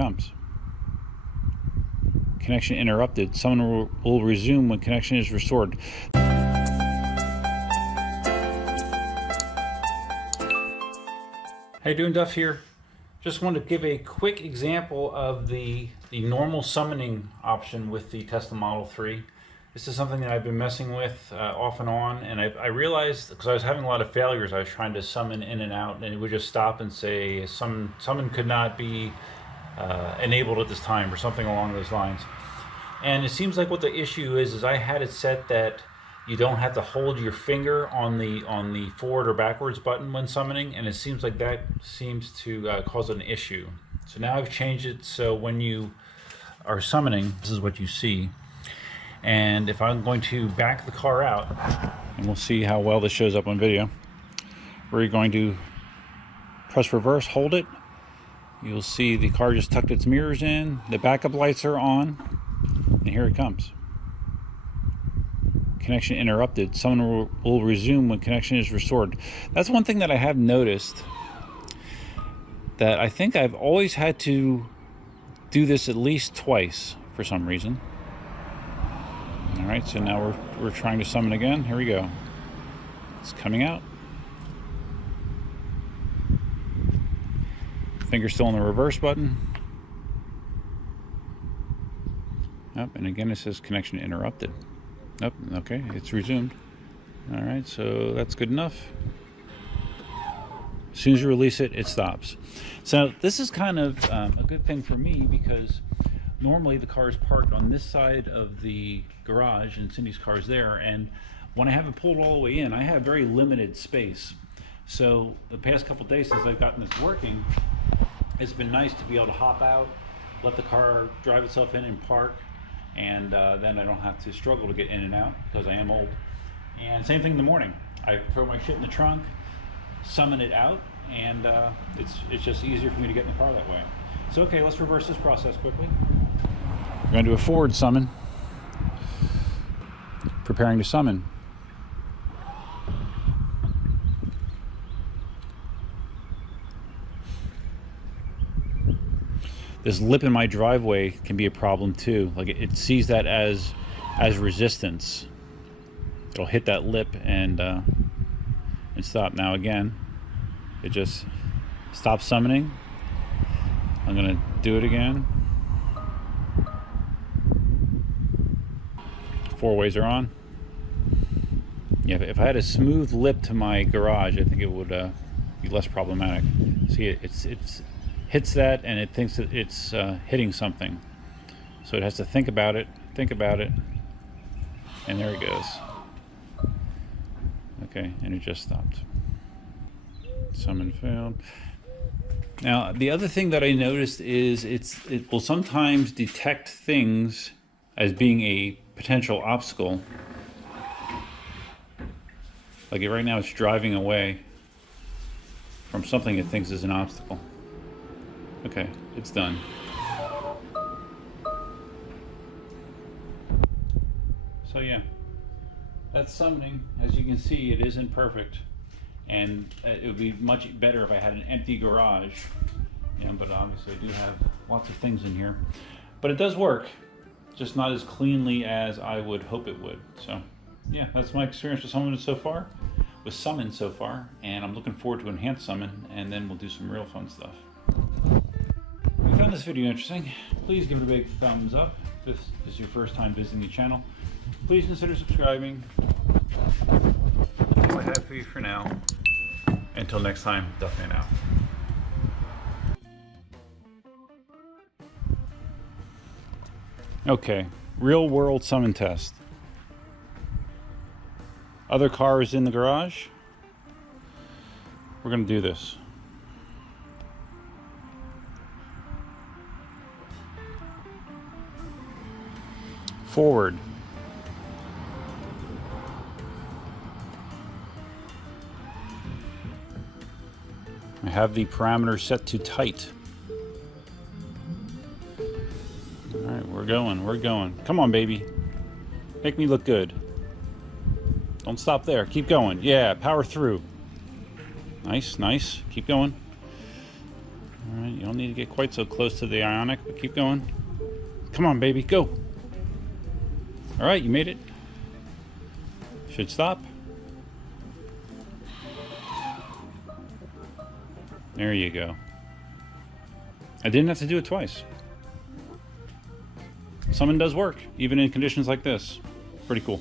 comes. Connection interrupted. Summon will resume when connection is restored. How you doing, Duff here? Just wanted to give a quick example of the normal summoning option with the Tesla Model 3. This is something that I've been messing with off and on, and I realized, because I was having a lot of failures, I was trying to summon in and out, and it would just stop and say summon could not be enabled at this time, or something along those lines. And it seems like what the issue is I had it set that you don't have to hold your finger on the forward or backwards button when summoning, and it seems like that seems to cause an issue. So now I've changed it so when you are summoning, this is what you see. And if I'm going to back the car out, and we'll see how well this shows up on video, we're going to press reverse, hold it. You'll see the car just tucked its mirrors in, the backup lights are on, and here it comes. Connection interrupted. Summon will resume when connection is restored. That's one thing that I have noticed, that I think I've always had to do this at least twice for some reason. All right, so now we're trying to summon again. Here we go. It's coming out. Finger still on the reverse button. Yep, and again it says connection interrupted. Nope, okay, it's resumed. All right, so that's good enough. As soon as you release it, it stops. So this is kind of a good thing for me, because normally the car is parked on this side of the garage and Cindy's car is there, and when I haven't pulled all the way in, I have very limited space. So the past couple days since I've gotten this working, it's been nice to be able to hop out, let the car drive itself in and park, and then I don't have to struggle to get in and out because I am old. And same thing in the morning. I throw my shit in the trunk, summon it out, and it's just easier for me to get in the car that way. So okay, let's reverse this process quickly. We're going to do a forward summon. Preparing to summon. This lip in my driveway can be a problem too. Like it sees that as resistance. It'll hit that lip and stop. Now again, it just stops summoning. I'm gonna do it again. 4 ways are on. Yeah, if I had a smooth lip to my garage, I think it would be less problematic. See, it's hits that, and it thinks that it's hitting something, so it has to think about it, and there it goes. Okay, and it just stopped. Summon failed. Now, the other thing that I noticed is it will sometimes detect things as being a potential obstacle. Like right now, it's driving away from something it thinks is an obstacle. Okay, it's done. So yeah, that's summoning. As you can see, it isn't perfect, and it would be much better if I had an empty garage. But obviously I do have lots of things in here. But it does work, just not as cleanly as I would hope it would. So yeah, that's my experience with Summon so far, and I'm looking forward to Enhanced Summon, and then we'll do some real fun stuff. If you found this video interesting, please give it a big thumbs up. If this is your first time visiting the channel, please consider subscribing. That's all I have for you for now. Until next time, Duffman out. Okay, real world summon test. Other cars in the garage. We're gonna do this. Forward. I have the parameter set to tight. All right, we're going. Come on, baby. Make me look good. Don't stop there. Keep going. Yeah, power through. Nice, nice. Keep going. All right, you don't need to get quite so close to the Ionic, but keep going. Come on, baby, go. All right, you made it. Should stop. There you go. I didn't have to do it twice. Summon does work, even in conditions like this. Pretty cool.